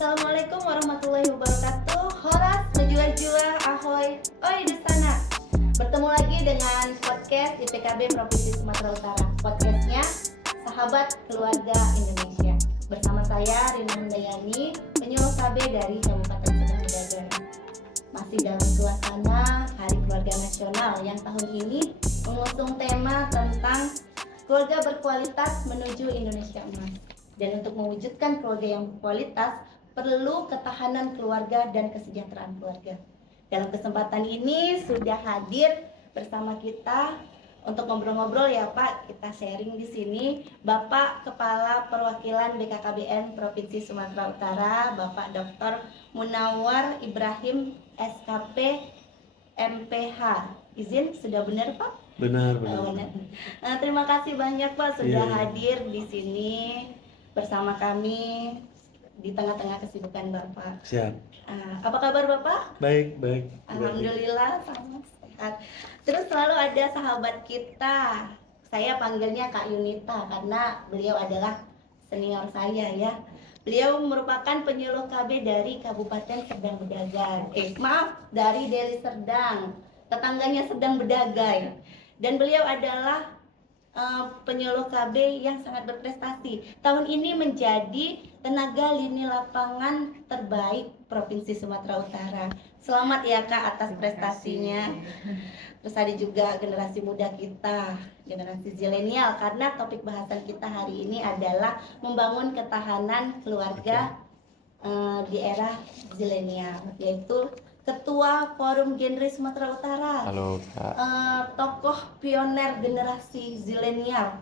Assalamualaikum warahmatullahi wabarakatuh. Horas, menjua-jua, ahoy, oi di sana. Bertemu lagi dengan podcast IPKB Provinsi Sumatera Utara. Podcastnya Sahabat Keluarga Indonesia. Bersama saya Rina Handayani, penyuluh KB dari Kabupaten Sedang Bedagai. Masih dalam suasana Hari Keluarga Nasional yang tahun ini mengusung tema tentang keluarga berkualitas menuju Indonesia Emas. Dan untuk mewujudkan keluarga yang berkualitas, perlu ketahanan keluarga dan kesejahteraan keluarga. Dalam kesempatan ini sudah hadir bersama kita untuk ngobrol-ngobrol ya Pak, kita sharing di sini Bapak Kepala Perwakilan BKKBN Provinsi Sumatera Utara, Bapak Dr. Munawar Ibrahim SKP MPH. Izin sudah benar Pak? Benar. Terima kasih banyak Pak sudah hadir di sini bersama kami di tengah-tengah kesibukan Bapak. Siap. Apa kabar Bapak? Baik. Alhamdulillah sama sehat. Terus selalu ada sahabat kita. Saya panggilnya Kak Yunita karena beliau adalah senior saya ya. Beliau merupakan penyuluh KB dari Kabupaten Sedang Bedagai. Dari Deli Serdang. Tetangganya Sedang Bedagai. Dan beliau adalah penyuluh KB yang sangat berprestasi. Tahun ini menjadi tenaga lini lapangan terbaik Provinsi Sumatera Utara. Selamat ya Kak atas prestasinya. Terus ada juga generasi muda kita, generasi zilenial, karena topik bahasan kita hari ini adalah membangun ketahanan keluarga di era zilenial, yaitu Ketua Forum Genre Sumatera Utara. Halo Kak. Tokoh pioner generasi zilenial.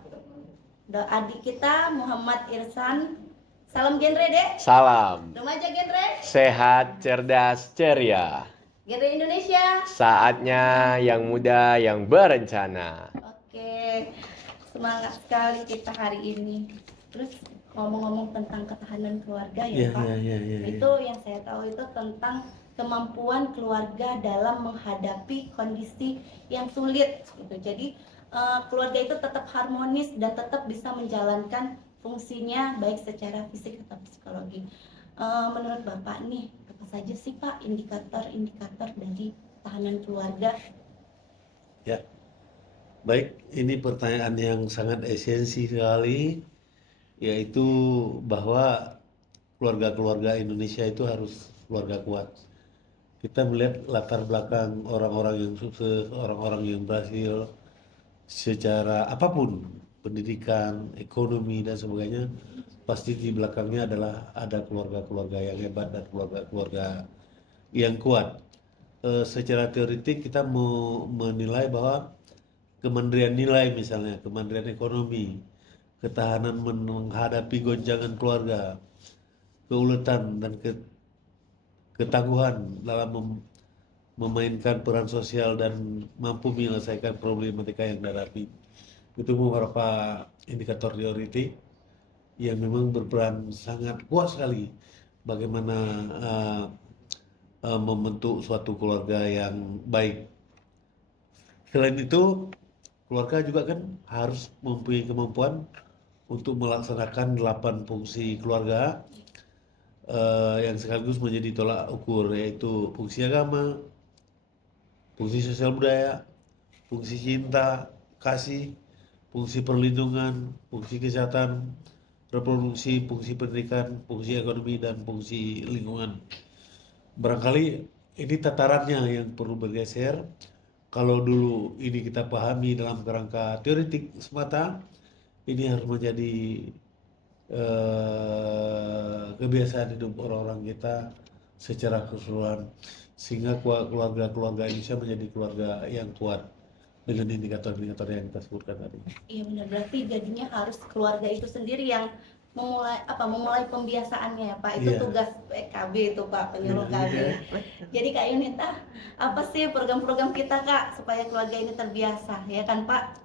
Adik kita Muhammad Irsan. Salam genre Dek. Salam. Remaja genre. Sehat, cerdas, ceria. Genre Indonesia. Saatnya yang muda yang berencana. Oke. Semangat sekali kita hari ini. Terus ngomong-ngomong tentang ketahanan keluarga ya Pak. Itu yang saya tahu itu tentang kemampuan keluarga dalam menghadapi kondisi yang sulit gitu. Jadi keluarga itu tetap harmonis dan tetap bisa menjalankan fungsinya baik secara fisik atau psikologi. Menurut Bapak nih, apa saja sih Pak indikator-indikator dari ketahanan keluarga? Ya, baik, ini pertanyaan yang sangat esensi sekali, yaitu bahwa keluarga-keluarga Indonesia itu harus keluarga kuat. Kita melihat latar belakang orang-orang yang sukses, orang-orang yang berhasil secara apapun, pendidikan, ekonomi dan sebagainya, pasti di belakangnya adalah ada keluarga-keluarga yang hebat dan keluarga-keluarga yang kuat. Secara teoritik kita mau menilai bahwa kemandirian nilai, misalnya kemandirian ekonomi, ketahanan menghadapi gonjangan keluarga, keuletan dan ketangguhan dalam memainkan peran sosial dan mampu menyelesaikan problematika yang dihadapi. Itu beberapa indikator teoritik yang memang berperan sangat kuat sekali bagaimana membentuk suatu keluarga yang baik. Selain itu, keluarga juga kan harus mempunyai kemampuan untuk melaksanakan 8 fungsi keluarga yang sekaligus menjadi tolak ukur, yaitu fungsi agama, fungsi sosial budaya, fungsi cinta, kasih, fungsi perlindungan, fungsi kesehatan, reproduksi, fungsi pendidikan, fungsi ekonomi, dan fungsi lingkungan. Barangkali ini tatarannya yang perlu bergeser. Kalau dulu ini kita pahami dalam kerangka teoritik semata, ini harus menjadi kebiasaan hidup orang-orang kita secara keseluruhan, sehingga keluarga-keluarga Indonesia menjadi keluarga yang kuat dengan indikator-indikator yang kita sebutkan tadi. Iya benar, berarti jadinya harus keluarga itu sendiri yang memulai pembiasaannya ya Pak. Itu tugas PKB itu Pak, penyuluh KB. Jadi Kak Yunita, apa sih program-program kita Kak supaya keluarga ini terbiasa ya kan Pak?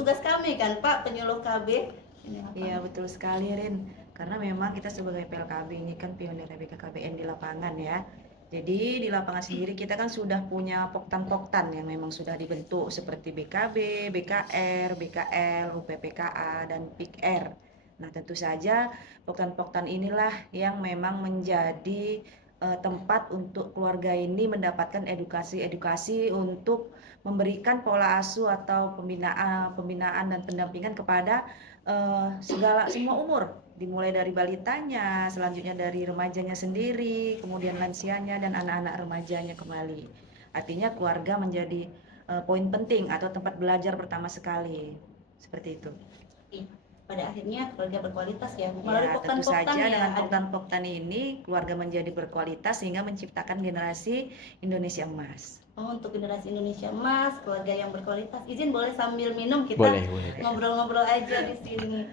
Tugas kami kan Pak, penyuluh KB. Iya betul sekali Rin, karena memang kita sebagai PLKB ini kan pionir BKKBN di lapangan ya. Jadi di lapangan sendiri kita kan sudah punya poktan-poktan yang memang sudah dibentuk seperti BKB, BKR, BKL, UPPKA, dan PIKR. Nah, tentu saja poktan-poktan inilah yang memang menjadi tempat untuk keluarga ini mendapatkan edukasi-edukasi untuk memberikan pola asuh atau pembinaan dan pendampingan kepada semua umur, dimulai dari balitanya, selanjutnya dari remajanya sendiri, kemudian lansianya dan anak-anak remajanya kembali. Artinya keluarga menjadi poin penting atau tempat belajar pertama sekali, seperti itu. Pada akhirnya keluarga berkualitas ya Ya, melalui tentu poktan-poktan saja ya. dengan poktan-poktan ini keluarga menjadi berkualitas sehingga menciptakan generasi Indonesia emas. Oh, untuk generasi Indonesia emas, keluarga yang berkualitas. Izin boleh sambil minum kita Boleh. ngobrol-ngobrol aja di sini.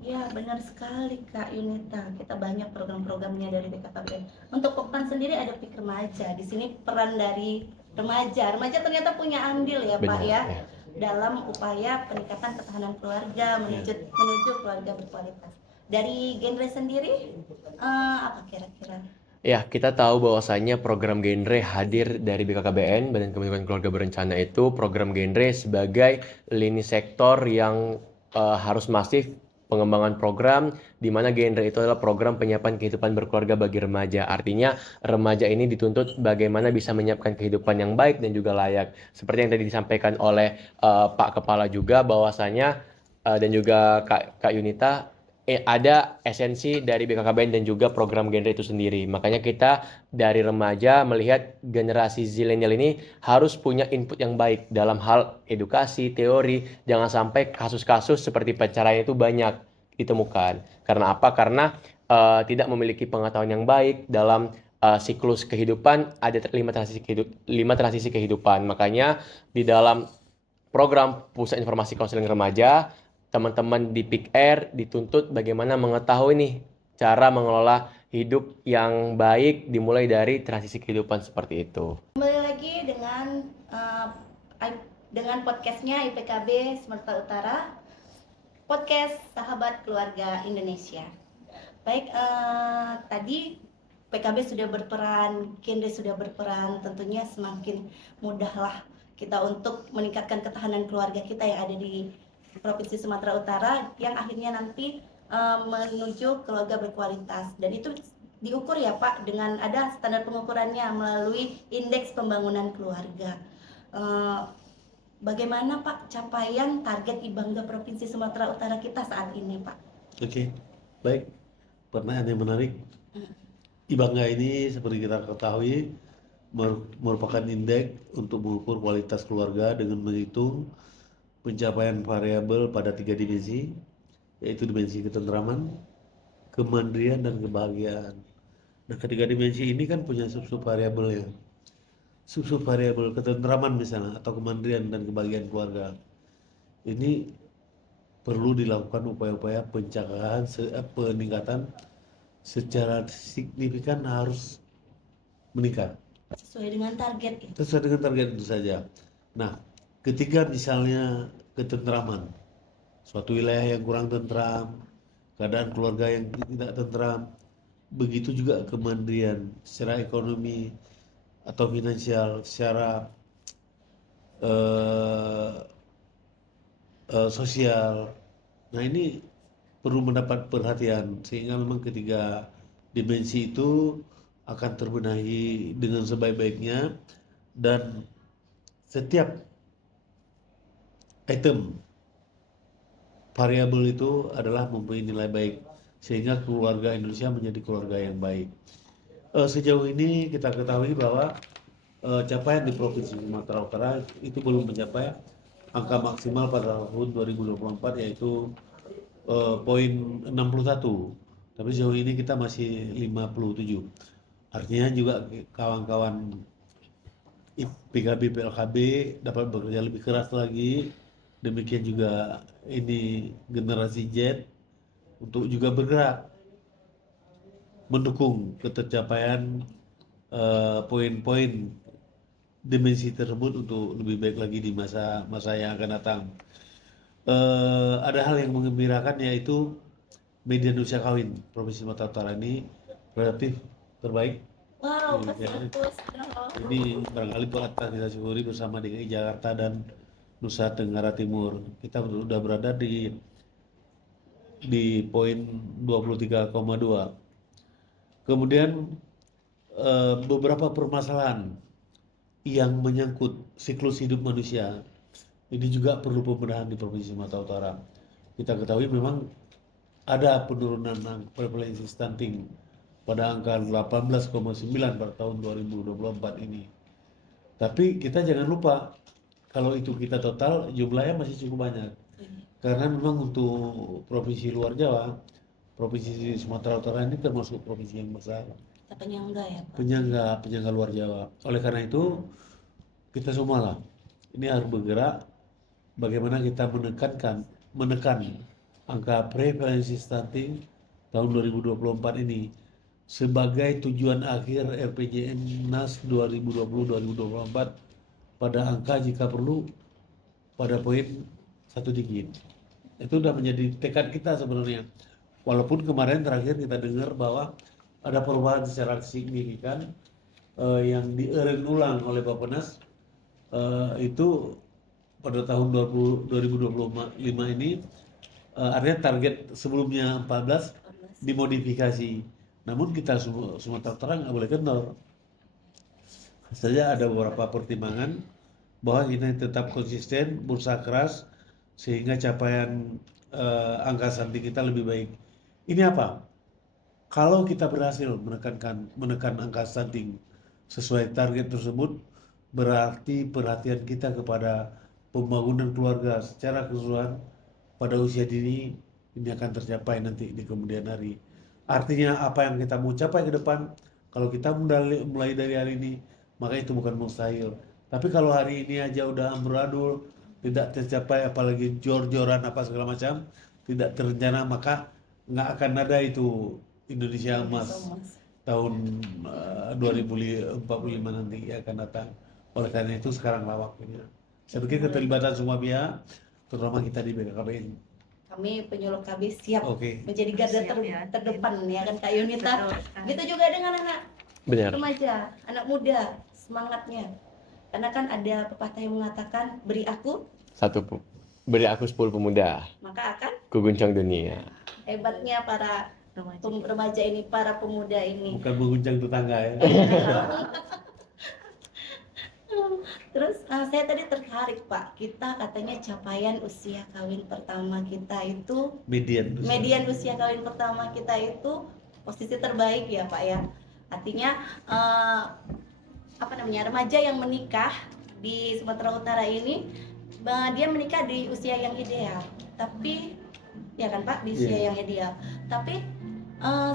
Ya, benar sekali Kak Yunita. Kita banyak program-programnya dari BKKBN. Untuk Poktan sendiri ada PIK Remaja. Di sini peran dari remaja. Remaja ternyata punya andil ya Pak Benar, ya, ya. dalam upaya peningkatan ketahanan keluarga menuju keluarga berkualitas. Dari genre sendiri apa kira-kira? Ya, kita tahu bahwasannya program genre hadir dari BKKBN, Badan Kepemimpinan Keluarga Berencana itu program genre sebagai lini sektor yang harus masif pengembangan program, di mana genre itu adalah program penyiapan kehidupan berkeluarga bagi remaja. Artinya remaja ini dituntut bagaimana bisa menyiapkan kehidupan yang baik dan juga layak. Seperti yang tadi disampaikan oleh Pak Kepala juga bahwasanya dan juga Kak Yunita, ada esensi dari BKKBN dan juga program genre itu sendiri. Makanya kita dari remaja melihat generasi zilenial ini harus punya input yang baik dalam hal edukasi, teori. Jangan sampai kasus-kasus seperti perceraian itu banyak ditemukan. Karena apa? Karena tidak memiliki pengetahuan yang baik dalam siklus kehidupan, ada 5 transisi kehidupan. Makanya di dalam program Pusat Informasi Konseling Remaja, teman-teman di Pick Air dituntut bagaimana mengetahui nih cara mengelola hidup yang baik dimulai dari transisi kehidupan seperti itu. Kembali lagi dengan podcastnya IPKB Sumatera Utara, podcast Sahabat Keluarga Indonesia. Baik, tadi PKB sudah berperan, genre sudah berperan, tentunya semakin mudahlah kita untuk meningkatkan ketahanan keluarga kita yang ada di Provinsi Sumatera Utara, yang akhirnya nanti menuju keluarga berkualitas. Dan itu diukur ya Pak dengan ada standar pengukurannya melalui indeks pembangunan keluarga. Bagaimana Pak capaian target IBANGA Provinsi Sumatera Utara kita saat ini Pak? Oke, baik. Pertanyaan yang menarik. IBANGA ini seperti kita ketahui merupakan indeks untuk mengukur kualitas keluarga dengan menghitung pencapaian variabel pada 3 dimensi, yaitu dimensi ketentraman, kemandirian, dan kebahagiaan. Nah, ketiga dimensi ini kan punya sub-sub variabel ya. Sub-sub variabel ketentraman misalnya, atau kemandirian dan kebahagiaan keluarga. Ini perlu dilakukan upaya-upaya peningkatan secara signifikan, harus meningkat. Sesuai dengan target ya? Sesuai dengan target itu saja. Nah, ketika misalnya ketentraman, suatu wilayah yang kurang tentram, keadaan keluarga yang tidak tentram, begitu juga kemandirian secara ekonomi atau finansial, secara sosial. Nah, ini perlu mendapat perhatian sehingga memang ketiga dimensi itu akan terbenahi dengan sebaik-baiknya, dan setiap item variabel itu adalah mempunyai nilai baik sehingga keluarga Indonesia menjadi keluarga yang baik. Sejauh ini kita ketahui bahwa capaian di Provinsi Sumatera Utara itu belum mencapai angka maksimal pada tahun 2024, yaitu poin 61. Tapi sejauh ini kita masih 57. Artinya juga kawan-kawan PKB PLKB dapat bekerja lebih keras lagi. Demikian juga ini generasi Z untuk juga bergerak mendukung ketercapaian poin-poin dimensi tersebut untuk lebih baik lagi di masa yang akan datang. Ada hal yang menggembirakan, yaitu median usia kawin Provinsi Sumatera Utara ini relatif terbaik. Wow, Ya. bagus. Ini barangkali patut kita syukuri bersama DKI Jakarta dan Nusa Tenggara Timur. Kita sudah berada di di poin 23,2. Kemudian beberapa permasalahan yang menyangkut siklus hidup manusia ini juga perlu pembenahan di Provinsi Sumatera Utara. Kita ketahui memang ada penurunan prevalensi stunting pada angka 18,9 pada tahun 2024 ini. Tapi kita jangan lupa kalau itu kita total jumlahnya masih cukup banyak. Karena memang untuk provinsi luar Jawa, provinsi Sumatera Utara ini termasuk provinsi yang besar, Penyangga ya Pak. penyangga luar Jawa. Oleh karena itu kita semua lah ini harus bergerak bagaimana kita menekan angka prevalensi stunting tahun 2024 ini sebagai tujuan akhir RPJMNAS 2020-2024 pada angka jika perlu pada poin 1 digit. Itu sudah menjadi tekad kita sebenarnya. Walaupun kemarin terakhir kita dengar bahwa ada perubahan secara signifikan yang di-earn ulang oleh Bappenas itu pada tahun 2025 ini artinya target sebelumnya 14 dimodifikasi. Namun kita Sumatera Utara nggak boleh kendor. Saja ada beberapa pertimbangan bahwa kita tetap konsisten, berusaha keras sehingga capaian angka stunting kita lebih baik. Ini apa? Kalau kita berhasil menekan angka stunting sesuai target tersebut, berarti perhatian kita kepada pembangunan keluarga secara keseluruhan pada usia dini ini akan tercapai nanti di kemudian hari. Artinya apa yang kita mau capai ke depan, kalau kita mulai dari hari ini, maka itu bukan mustahil. Tapi kalau hari ini aja udah amburadul, tidak tercapai, apalagi jor-joran apa segala macam, tidak terencana, maka nggak akan ada itu Indonesia emas tahun 2045 nanti akan datang. Oleh karena itu sekaranglah waktunya. Saya pikir keterlibatan semua pihak, terutama kita di BKKBN. Kami penyuluh KB siap Oke. menjadi garda Siap ya. terdepan ya kan Kak Yunita. Betul sekali. Gitu juga dengan anak Benar. remaja, anak muda, semangatnya. Karena kan ada pepatah yang mengatakan beri aku 10 pemuda, maka akan kuguncang dunia. hebatnya para Remaja. remaja ini, para pemuda ini. Bukan mengguncang tetangga ya. Terus saya tadi tertarik Pak, kita katanya capaian usia kawin pertama kita itu, median usia kawin pertama kita itu posisi terbaik ya Pak ya. Artinya remaja yang menikah di Sumatera Utara ini dia menikah di usia yang ideal. Tapi ya kan Pak, di usia yang ideal. Tapi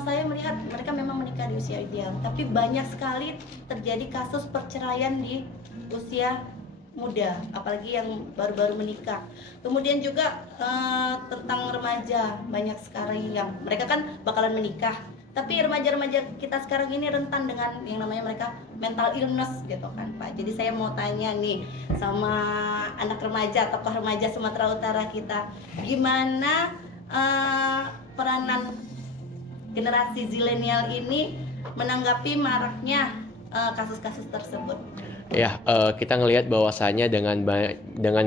saya melihat mereka memang menikah di usia ideal, tapi banyak sekali terjadi kasus perceraian di usia muda, apalagi yang baru-baru menikah. Kemudian juga tentang remaja, banyak sekarang yang mereka kan bakalan menikah, tapi remaja-remaja kita sekarang ini rentan dengan yang namanya mereka mental illness gitu kan Pak. Jadi saya mau tanya nih sama anak remaja, tokoh remaja Sumatera Utara kita, gimana peranan generasi zilenial ini menanggapi maraknya kasus-kasus tersebut? Ya, kita ngelihat bahwasanya dengan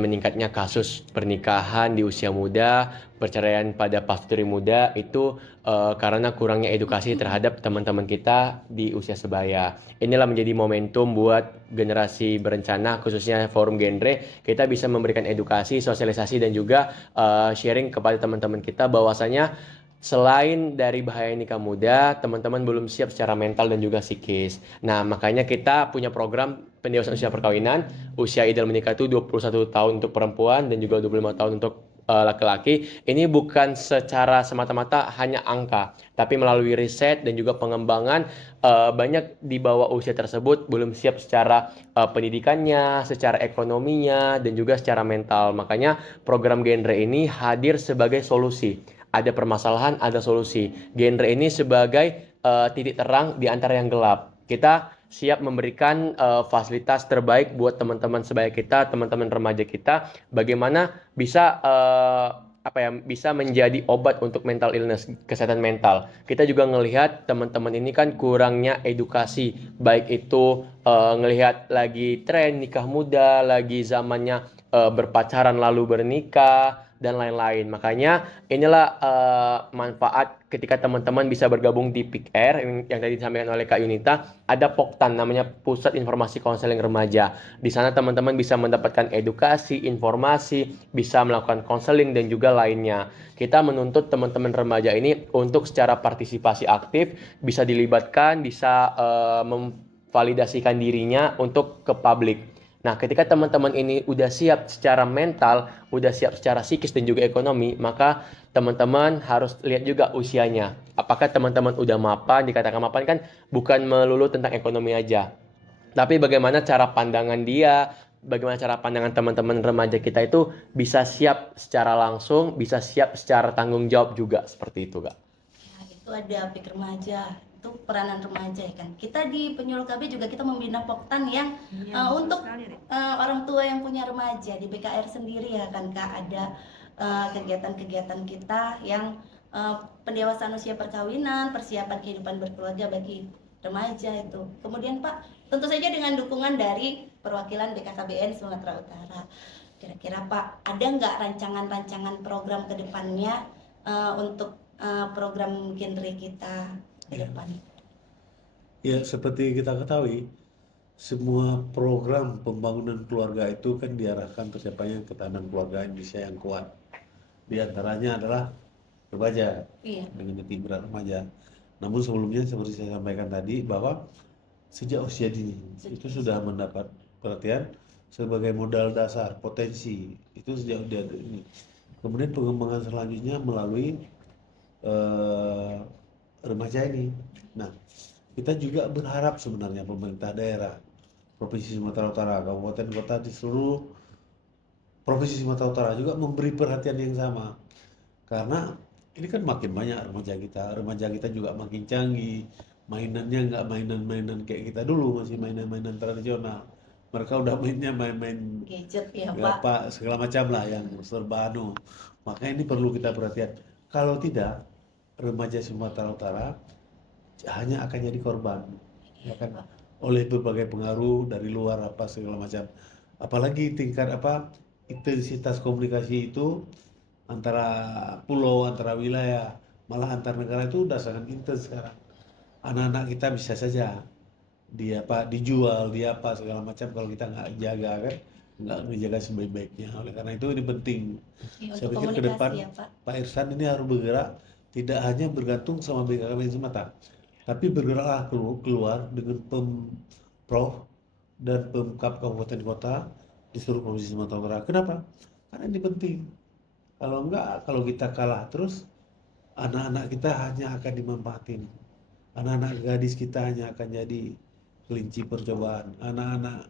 meningkatnya kasus pernikahan di usia muda, perceraian pada pastri muda itu karena kurangnya edukasi terhadap teman-teman kita di usia sebaya. Inilah menjadi momentum buat generasi berencana, khususnya Forum Genre, kita bisa memberikan edukasi, sosialisasi dan juga sharing kepada teman-teman kita bahwasanya selain dari bahaya nikah muda, teman-teman belum siap secara mental dan juga psikis. Nah, makanya kita punya program pendewasaan usia perkawinan. Usia ideal menikah itu 21 tahun untuk perempuan dan juga 25 tahun untuk laki-laki. Ini bukan secara semata-mata hanya angka, tapi melalui riset dan juga pengembangan banyak di bawah usia tersebut belum siap secara pendidikannya, secara ekonominya, dan juga secara mental. Makanya program Genre ini hadir sebagai solusi. Ada permasalahan, ada solusi. Genre ini sebagai titik terang di antara yang gelap. Kita siap memberikan fasilitas terbaik buat teman-teman sebaya kita, teman-teman remaja kita, bagaimana bisa bisa menjadi obat untuk mental illness, kesehatan mental. Kita juga ngelihat teman-teman ini kan kurangnya edukasi, baik itu ngelihat lagi tren nikah muda, lagi zamannya berpacaran lalu bernikah, dan lain-lain. Makanya inilah manfaat ketika teman-teman bisa bergabung di PIKR yang tadi disampaikan oleh Kak Yunita. Ada POKTAN, namanya Pusat Informasi Konseling Remaja. Di sana teman-teman bisa mendapatkan edukasi, informasi, bisa melakukan konseling dan juga lainnya. Kita menuntut teman-teman remaja ini untuk secara partisipasi aktif, bisa dilibatkan, bisa memvalidasikan dirinya untuk ke publik. Nah, ketika teman-teman ini udah siap secara mental, udah siap secara psikis dan juga ekonomi, maka teman-teman harus lihat juga usianya. Apakah teman-teman udah mapan? Dikatakan mapan kan bukan melulu tentang ekonomi aja, tapi bagaimana cara pandangan dia, bagaimana cara pandangan teman-teman remaja kita itu bisa siap secara langsung, bisa siap secara tanggung jawab juga, seperti itu, Kak. Ya, itu ada PIK remaja, itu peranan remaja ya kan. Kita di Penyuluh KB juga kita membina POKTAN yang untuk orang tua yang punya remaja di BKR sendiri ya kan Kak, ada kegiatan-kegiatan kita yang pendewasaan usia perkawinan, persiapan kehidupan berkeluarga bagi remaja itu. Kemudian Pak, tentu saja dengan dukungan dari perwakilan BKKBN Sumatera Utara. Kira-kira Pak, ada nggak rancangan-rancangan program ke depannya untuk program genre kita ke Ya. depan? Ya, seperti kita ketahui, semua program pembangunan keluarga itu kan diarahkan tercapainya ketahanan keluarga Indonesia yang kuat. Di antaranya adalah remaja Iya. dengan titik berat remaja. Namun sebelumnya seperti saya sampaikan tadi bahwa sejak usia dini itu sudah mendapat perhatian sebagai modal dasar potensi itu sejak usia dini. Kemudian pengembangan selanjutnya melalui remaja ini. Nah, kita juga berharap sebenarnya pemerintah daerah, Provinsi Sumatera Utara, kabupaten kota di seluruh Provinsi Sumatera Utara juga memberi perhatian yang sama. Karena ini kan makin banyak remaja kita juga makin canggih, mainannya nggak mainan-mainan kayak kita dulu, masih mainan-mainan tradisional. Mereka udah mainnya main-main Gadget ya ya, Pak. Pak, segala macam lah yang serba anu. Makanya ini perlu kita perhatian. Kalau tidak, remaja Sumatera Utara hanya akan jadi korban, ya kan, oleh berbagai pengaruh dari luar apa segala macam. Apalagi tingkat apa intensitas komunikasi itu antara pulau, antara wilayah, malah antar negara itu udah sangat intens sekarang. Anak-anak kita bisa saja dia apa dijual, dia apa segala macam kalau kita nggak jaga kan, nggak menjaga sebaik-baiknya. Oleh karena itu ini penting. Ya, Saya untuk pikir ke depan komunikasi ya Pak. Pak Irsan ini harus bergerak tidak hanya bergantung sama BKKBN semata, tapi bergeraklah keluar dengan Pemprov dan Pemkab kabupaten kota di seluruh provinsi Sumatera Utara. Kenapa? Karena ini penting. Kalau enggak, kalau kita kalah terus, anak-anak kita hanya akan dimanfaatin. Anak-anak gadis kita hanya akan jadi kelinci percobaan. Anak-anak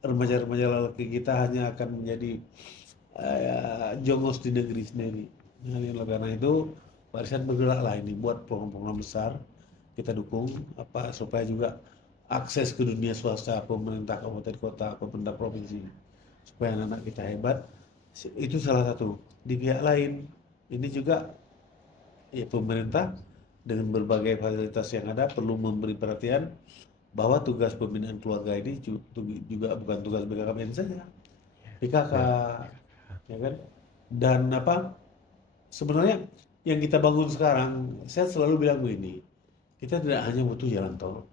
remaja-remaja lelaki kita hanya akan menjadi jongos di negeri sendiri. Nah, oleh karena itu, Pak Irsyad bergeraklah ini buat program-program besar kita dukung apa supaya juga akses ke dunia swasta, pemerintah kabupaten kota, pemerintah provinsi, supaya anak-anak kita hebat. Itu salah satu. Di pihak lain, ini juga ya pemerintah dengan berbagai fasilitas yang ada perlu memberi perhatian bahwa tugas pembinaan keluarga ini juga bukan tugas BKKBN saja, PKK, ya kan? Dan apa? Sebenarnya yang kita bangun sekarang, saya selalu bilang begini, kita tidak hanya butuh jalan tol,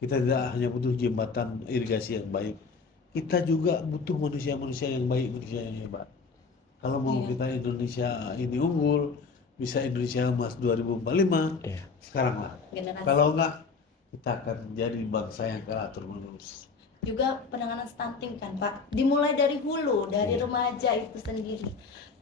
kita tidak hanya butuh jembatan irigasi yang baik, kita juga butuh manusia-manusia yang baik, manusia yang hebat. Kalau mau Iya. kita Indonesia ini unggul, bisa Indonesia emas 2045, Iya. sekarang lah. Generasi. Kalau enggak, kita akan jadi bangsa yang kalah terus-menerus. Juga penanganan stunting kan Pak, dimulai dari hulu, dari remaja itu sendiri.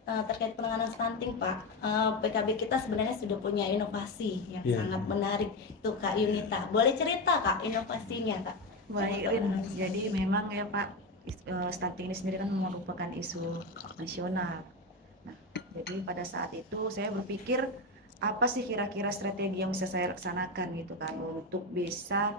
Terkait penanganan stunting Pak, PKB kita sebenarnya sudah punya inovasi yang Iya. sangat menarik. Itu Kak Yunita, boleh cerita Kak inovasinya Kak? Baik, jadi memang ya Pak, stunting ini sendiri kan merupakan isu nasional. Nah, jadi pada saat itu saya berpikir apa sih kira-kira strategi yang bisa saya laksanakan gitu kan untuk bisa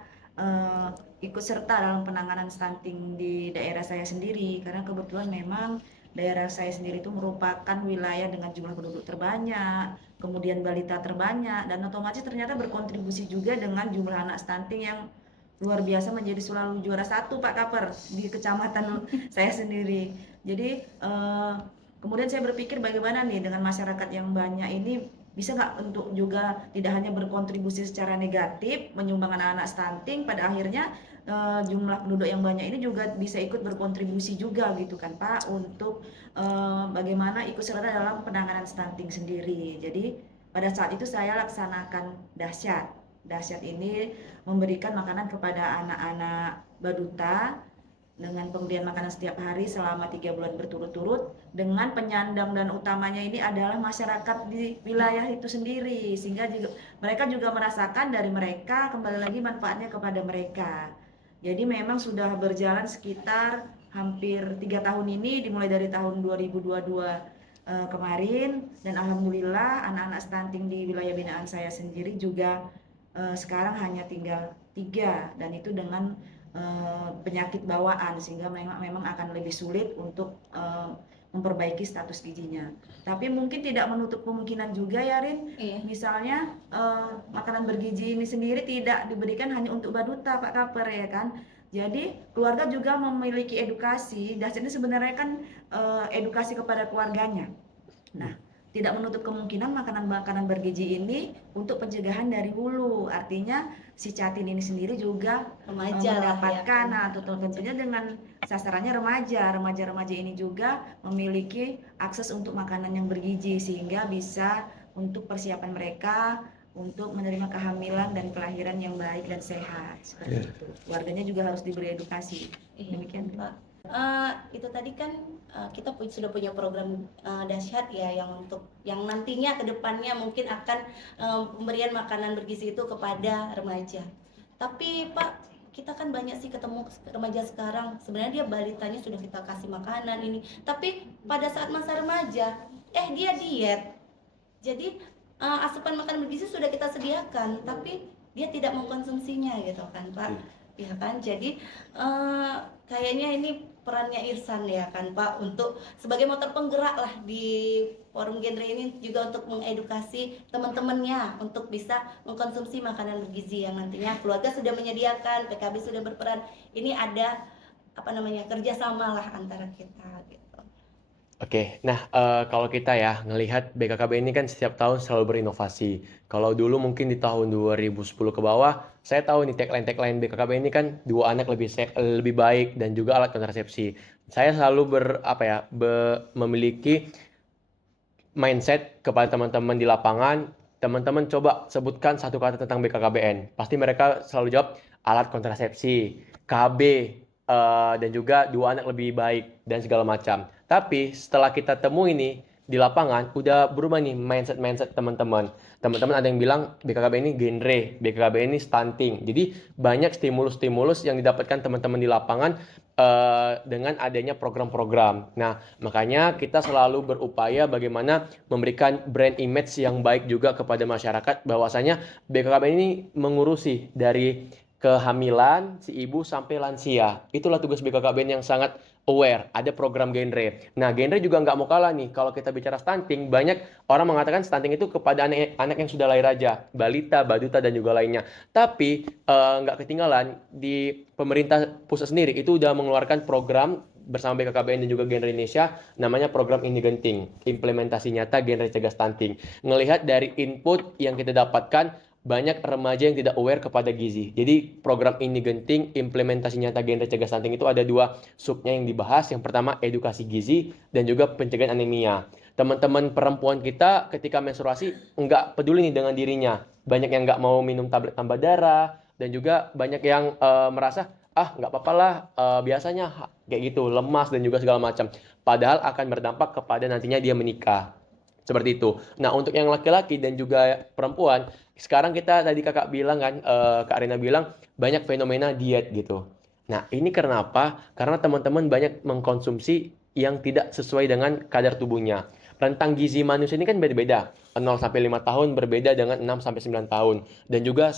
ikut serta dalam penanganan stunting di daerah saya sendiri, karena kebetulan memang daerah saya sendiri itu merupakan wilayah dengan jumlah penduduk terbanyak, kemudian balita terbanyak, dan otomatis ternyata berkontribusi juga dengan jumlah anak stunting yang luar biasa, menjadi selalu juara satu Pak Kaper di kecamatan saya sendiri. Jadi Kemudian saya berpikir bagaimana nih dengan masyarakat yang banyak ini bisa nggak untuk juga tidak hanya berkontribusi secara negatif menyumbang anak-anak stunting, pada akhirnya jumlah penduduk yang banyak ini juga bisa ikut berkontribusi juga gitu kan Pak untuk bagaimana ikut serta dalam penanganan stunting sendiri. Jadi pada saat itu saya laksanakan dahsyat. Dahsyat ini memberikan makanan kepada anak-anak baduta dengan pemberian makanan setiap hari selama 3 bulan berturut-turut, dengan penyandang dan utamanya ini adalah masyarakat di wilayah itu sendiri, sehingga juga, mereka juga merasakan dari mereka kembali lagi manfaatnya kepada mereka. Jadi memang sudah berjalan sekitar hampir 3 tahun ini, dimulai dari tahun 2022 kemarin, dan alhamdulillah anak-anak stunting di wilayah binaan saya sendiri juga sekarang hanya tinggal 3, dan itu dengan penyakit bawaan, sehingga memang akan lebih sulit untuk memperbaiki status gizinya. Tapi mungkin tidak menutup kemungkinan juga ya Rin, Iya. misalnya makanan bergizi ini sendiri tidak diberikan hanya untuk baduta Pak Kaper ya kan. Jadi keluarga juga memiliki edukasi, dan ini sebenarnya kan edukasi kepada keluarganya. Nah, tidak menutup kemungkinan makanan-makanan bergizi ini untuk pencegahan dari hulu. Artinya si Catin ini sendiri juga Remaja lah ya mendapatkan, kan. nah tentunya dengan sasarannya remaja. Remaja-remaja ini juga memiliki akses untuk makanan yang bergizi, sehingga bisa untuk persiapan mereka untuk menerima kehamilan dan kelahiran yang baik dan sehat. Seperti itu. Warganya juga harus diberi edukasi. Iya, Demikian. Pak. Itu tadi kan kita sudah punya program dahsyat ya, yang untuk yang nantinya ke depannya mungkin akan pemberian makanan bergizi itu kepada remaja. Tapi Pak, kita kan banyak sih ketemu remaja sekarang, sebenarnya dia balitanya sudah kita kasih makanan ini, tapi pada saat masa remaja dia diet. Jadi asupan makanan bergizi sudah kita sediakan, tapi dia tidak mengkonsumsinya gitu kan Pak. Ya kan, jadi kayaknya ini perannya Irsan ya kan Pak, untuk sebagai motor penggerak lah di forum genre ini, juga untuk mengedukasi teman-temannya untuk bisa mengkonsumsi makanan bergizi yang nantinya keluarga sudah menyediakan, PKB sudah berperan. Ini ada kerjasama lah antara kita gitu. Oke, nah kalau kita ya ngelihat BKKB ini kan setiap tahun selalu berinovasi. Kalau dulu mungkin di tahun 2010 ke bawah, saya tahu nih tagline BKKB ini kan 2 anak lebih baik dan juga alat kontrasepsi. Saya selalu memiliki mindset kepada teman-teman di lapangan. Teman-teman coba sebutkan satu kata tentang BKKBN. Pasti mereka selalu jawab alat kontrasepsi, KB, dan juga 2 anak lebih baik dan segala macam. Tapi setelah kita temui ini di lapangan, udah berubah nih mindset teman-teman. Teman-teman ada yang bilang BKKB ini genre, BKKB ini stunting. Jadi banyak stimulus-stimulus yang didapatkan teman-teman di lapangan dengan adanya program-program. Nah, makanya kita selalu berupaya bagaimana memberikan brand image yang baik juga kepada masyarakat, bahwasanya BKKB ini mengurusi dari kehamilan si ibu sampai lansia. Itulah tugas BKKBN yang sangat aware. Ada program genre. Nah, genre juga nggak mau kalah nih. Kalau kita bicara stunting, banyak orang mengatakan stunting itu kepada anak yang sudah lahir aja, balita, baduta dan juga lainnya. Tapi nggak ketinggalan di pemerintah pusat sendiri itu udah mengeluarkan program bersama BKKBN dan juga Genre Indonesia, namanya program Ini Genting, implementasi nyata genre cegah stunting. Ngelihat dari input yang kita dapatkan, banyak remaja yang tidak aware kepada gizi. Jadi program Ini Genting, implementasi nyata genre cegah stunting itu ada 2 subnya yang dibahas. Yang pertama edukasi gizi dan juga pencegahan anemia. Teman-teman perempuan kita ketika menstruasi nggak peduli nih dengan dirinya. Banyak yang nggak mau minum tablet tambah darah, dan juga banyak yang merasa nggak apa-apa lah, biasanya kayak gitu, lemas dan juga segala macam. Padahal akan berdampak kepada nantinya dia menikah. Seperti itu. Nah, untuk yang laki-laki dan juga perempuan, sekarang kita tadi kakak bilang kan, Kak Rina bilang banyak fenomena diet gitu. Nah, ini kenapa? Karena teman-teman banyak mengkonsumsi yang tidak sesuai dengan kadar tubuhnya. Rentang gizi manusia ini kan beda-beda. 0 sampai 5 tahun berbeda dengan 6 sampai 9 tahun. Dan juga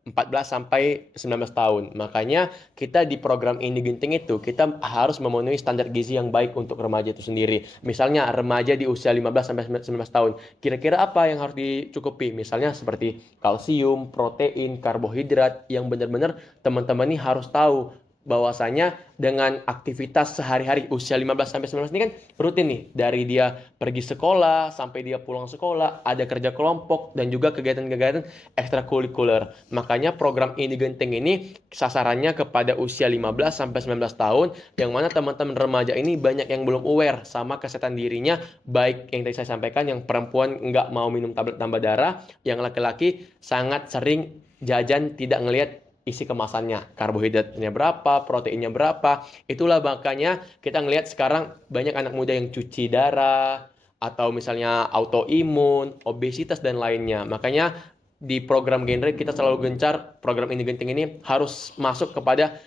14 sampai 19 tahun. Makanya kita di program Ini Genting itu kita harus memenuhi standar gizi yang baik untuk remaja itu sendiri. Misalnya remaja di usia 15 sampai 19 tahun, kira-kira apa yang harus dicukupi? Misalnya seperti kalsium, protein, karbohidrat yang benar-benar teman-teman ini harus tahu bahwasanya dengan aktivitas sehari-hari usia 15 sampai 19 ini kan rutin nih, dari dia pergi sekolah sampai dia pulang sekolah, ada kerja kelompok dan juga kegiatan-kegiatan ekstrakurikuler. Makanya program Ini Genting ini sasarannya kepada usia 15 sampai 19 tahun, yang mana teman-teman remaja ini banyak yang belum aware sama kesehatan dirinya, baik yang tadi saya sampaikan, yang perempuan nggak mau minum tablet tambah darah, yang laki-laki sangat sering jajan tidak ngelihat isi kemasannya, karbohidratnya berapa, proteinnya berapa. Itulah makanya kita ngelihat sekarang banyak anak muda yang cuci darah atau misalnya autoimun, obesitas dan lainnya. Makanya di program genre kita selalu gencar, program Ini Genting ini harus masuk kepada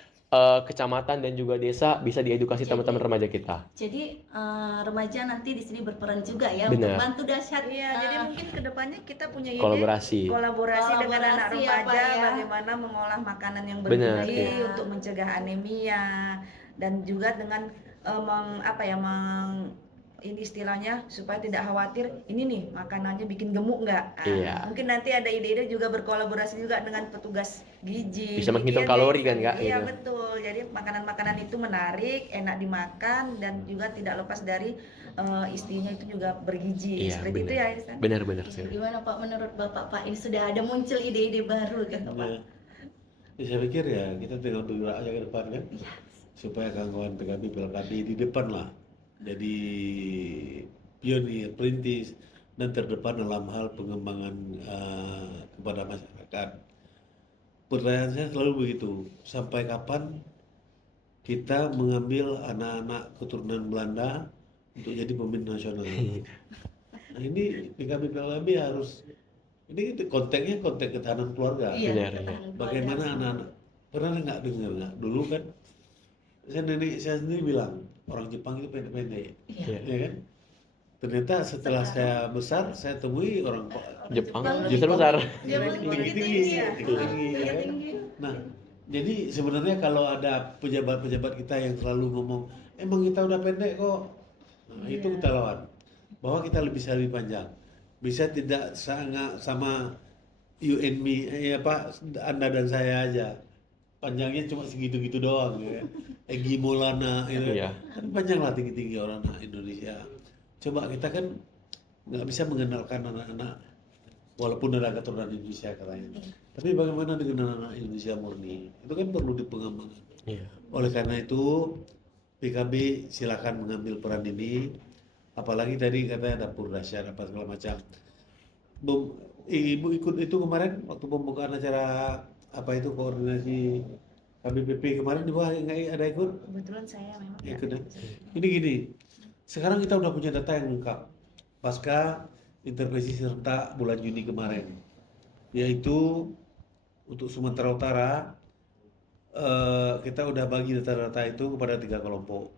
kecamatan dan juga desa, bisa diedukasi teman-teman remaja kita. Jadi remaja nanti di sini berperan juga ya Benar. untuk bantu dahsyat. Iya, jadi mungkin kedepannya kita punya ide Kolaborasi. kolaborasi dengan anak Kolaborasi ya, remaja, Pak, ya. bagaimana mengolah makanan yang Benar, bergizi iya. untuk mencegah anemia, dan juga dengan ini istilahnya supaya tidak khawatir ini nih makanannya bikin gemuk nggak. Nah, Iya. mungkin nanti ada ide-ide juga berkolaborasi juga dengan petugas gizi. Bisa menghitung Iya, kalori guys. kan, Kak, Iya, gitu. betul. Jadi makanan-makanan itu menarik, enak dimakan, dan juga tidak lepas dari istrinya itu juga bergizi. Iya, Seperti itu benar. ya, Ihsan? Benar-benar sekali. Gimana Pak menurut Bapak Pak, ini sudah ada muncul ide-ide baru gitu Pak? Ya, ya saya pikir ya kita tinggal bergerak aja ke depan kan, supaya kawan-kawan PKB Pilkada di depan lah, jadi pionir, perintis, dan terdepan dalam hal pengembangan kepada masyarakat. Pertanyaan saya selalu begitu, sampai kapan kita mengambil anak-anak keturunan Belanda untuk jadi pemimpin nasional? Nah ini PKB harus, ini konteksnya konteks ketahanan keluarga. Iya, Benar, ketahanan keluarga. Bagaimana anak-anak, pernah nggak dengar nggak? Dulu kan nenek saya sendiri bilang orang Jepang itu pendek-pendek, Iya. ya kan? Ternyata setelah saya besar, saya temui orang Jepang Jepang justru besar. Dia tinggi-tinggi, ya. tinggi-tinggi, ya kan? Tinggi. Nah, jadi sebenarnya kalau ada pejabat-pejabat kita yang selalu ngomong, emang kita udah pendek kok, nah, itu kita lawan, bahwa kita bisa lebih panjang, bisa tidak sangat sama you and me, Anda dan saya aja, panjangnya cuma segitu-gitu doang, ya. Egy Maulana, Iya. kan panjang lah tinggi-tinggi orang anak Indonesia. Coba kita kan nggak bisa mengenalkan anak-anak, walaupun ada keturunan Indonesia katanya. Tapi bagaimana dengan anak Indonesia murni? Itu kan perlu dipengembangkan. Iya. Oleh karena itu, PKB silakan mengambil peran ini. Apalagi tadi katanya dapur dahsyat apa segala macam. Ibu ikut itu kemarin waktu pembukaan acara apa itu koordinasi KBPP kemarin, di bawah nggak ada ikut? Kebetulan saya memang Ikut ya. Ini gini, sekarang kita udah punya data yang lengkap pasca intervensi serentak bulan Juni kemarin, yaitu untuk Sumatera Utara kita udah bagi data-data itu kepada 3 kelompok.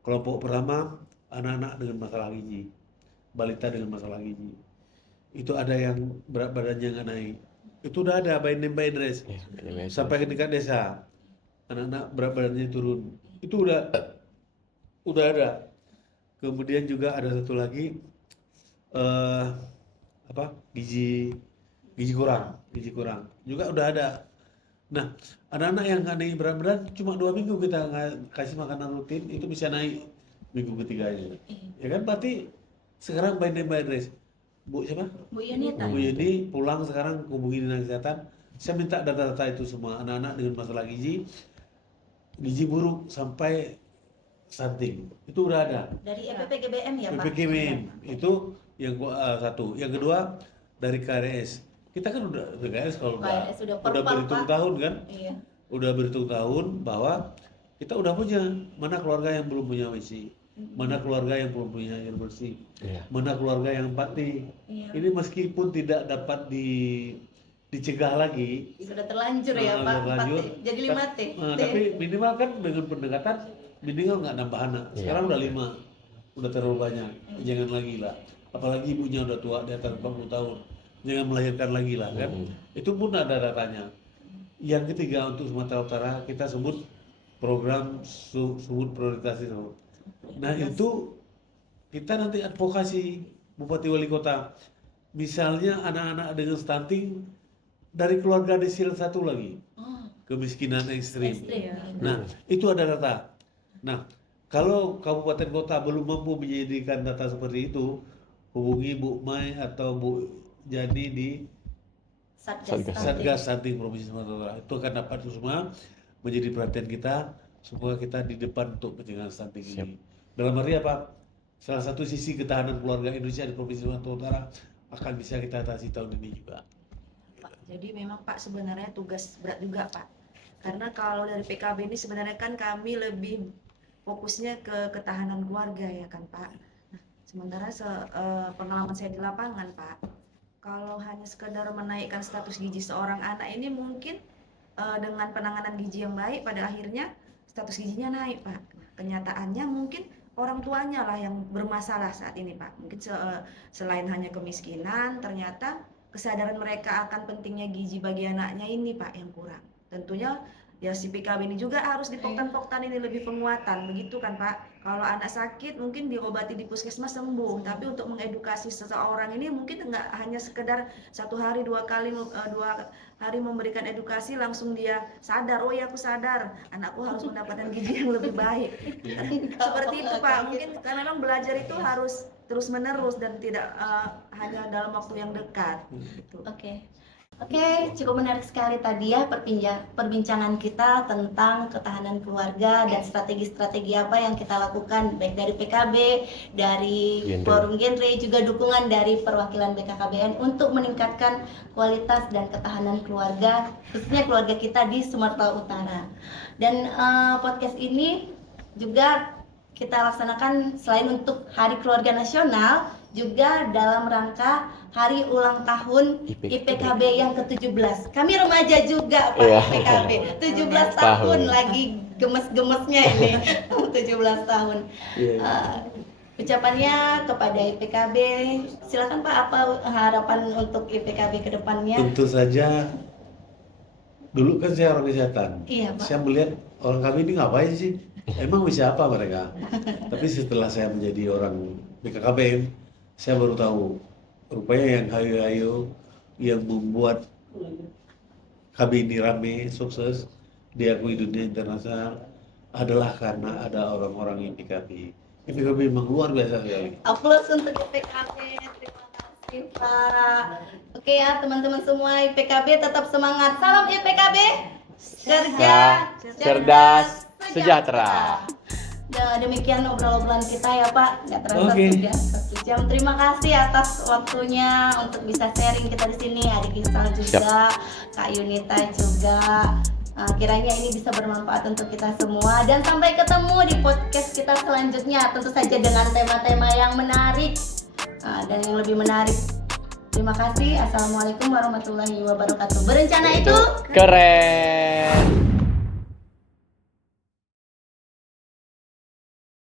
Kelompok pertama anak-anak dengan masalah gizi, balita dengan masalah gizi. Itu ada yang berat badannya nggak naik, itu udah ada by name by address, Iya, sampai ke tingkat desa. Anak-anak berat badannya turun, itu udah ada. Kemudian juga ada satu lagi gizi kurang juga udah ada. Nah, anak-anak yang nggak naik berat badan cuma 2 minggu kita kasih makanan rutin, itu bisa naik minggu ketiganya, ya kan? Berarti sekarang by name by address. Bu siapa? Bu Yunita. Bu Yuni pulang sekarang hubungi dinas kesehatan. Saya minta data-data itu semua, anak-anak dengan masalah gizi buruk sampai stunting, itu udah ada. Dari EPPGBM ya Pak? PPKM itu yang satu. Yang kedua dari KRS. Kita kan udah KRS kalau KRS udah udah perpal, berhitung Pak. tahun kan? Iya. Udah berhitung tahun bahwa kita udah punya, mana keluarga yang belum punya WC, mana keluarga yang belum punya air bersih, Iya. mana keluarga yang empati. Iya. Ini meskipun tidak dapat dicegah lagi, Sudah terlanjur ya Pak. terlanjur. 4T. Jadi 5T. Tapi minimal kan dengan pendekatan minimal nggak nambah anak. Sekarang udah 5, udah terlalu banyak. Jangan lagi lah. Apalagi ibunya udah tua di atas 40 tahun, jangan melahirkan lagi lah kan. Itu pun ada datanya. Yang ketiga untuk Sumatera Utara kita sebut program sumut prioritas itu. Nah itu kita nanti advokasi Bupati Wali Kota. Misalnya anak-anak dengan stunting dari keluarga desil 1 lagi. Oh, kemiskinan ekstrim. Ekstrim. Nah, itu ada data. Nah, kalau kabupaten kota belum mampu menyediakan data seperti itu, hubungi Bu Mai atau Bu Jani di Satgas. Satgas Stunting Provinsi Sumatera Utara. Itu akan dapat semua menjadi perhatian kita. Semoga kita di depan untuk pencegahan stunting ini. Dalam arti apa? Salah satu sisi ketahanan keluarga Indonesia di Provinsi Sumatera Utara akan bisa kita atasi tahun ini juga. Pak. Jadi memang Pak sebenarnya tugas berat juga Pak. Karena kalau dari PKB ini sebenarnya kan kami lebih fokusnya ke ketahanan keluarga ya kan Pak. Nah, sementara pengalaman saya di lapangan Pak, kalau hanya sekedar menaikkan status gizi seorang anak ini mungkin dengan penanganan gizi yang baik pada akhirnya status gizinya naik Pak. Nah, kenyataannya mungkin orang tuanya lah yang bermasalah saat ini Pak. Mungkin selain hanya kemiskinan, ternyata kesadaran mereka akan pentingnya gizi bagi anaknya ini Pak yang kurang. Tentunya ya si PKB ini juga harus di Poktan ini lebih penguatan, begitu kan Pak? Kalau anak sakit mungkin diobati di puskesmas sembuh, tapi untuk mengedukasi seseorang ini mungkin nggak hanya sekedar 1 hari 2 hari memberikan edukasi langsung dia sadar, oh ya aku sadar anakku harus mendapatkan gizi yang lebih baik. Seperti itu Pak, mungkin karena memang belajar itu harus terus menerus dan tidak hanya dalam waktu yang dekat. Gitu. Oke, cukup menarik sekali tadi ya perbincangan kita tentang ketahanan keluarga dan strategi-strategi apa yang kita lakukan baik dari PKB, dari Forum Genre, juga dukungan dari perwakilan BKKBN untuk meningkatkan kualitas dan ketahanan keluarga, khususnya keluarga kita di Sumatera Utara. Dan podcast ini juga kita laksanakan selain untuk Hari Keluarga Nasional, juga dalam rangka Hari Ulang Tahun IPKB yang ke-17. Kami remaja juga Pak, IPKB 17 tahun lagi gemes-gemesnya ini. 17 tahun. Ucapannya kepada IPKB, silakan Pak, apa harapan untuk IPKB ke depannya? Tentu saja, dulu kan saya orang kesehatan. Iya, Pak. Saya melihat orang kami ini ngapain sih? Emang bisa apa mereka? Tapi setelah saya menjadi orang BKKBN, saya baru tahu rupanya yang hayo-hayo yang membuat KB ini rame, sukses, diakui dunia internasional adalah karena ada orang-orang IPKB. IPKB memang luar biasa sekali. Aplaus untuk IPKB, terima kasih Pak. Oke ya teman-teman semua, IPKB tetap semangat. Salam IPKB, kerja, cerdas, sejahtera. Dan demikian obrolan kita ya Pak, nggak terasa sudah 1 jam. Terima kasih atas waktunya untuk bisa sharing kita di sini. Adik Iksal juga, Kak Yunita juga. Kiranya ini bisa bermanfaat untuk kita semua, dan sampai ketemu di podcast kita selanjutnya, tentu saja dengan tema-tema yang menarik dan yang lebih menarik. Terima kasih. Assalamualaikum warahmatullahi wabarakatuh. Berencana itu keren.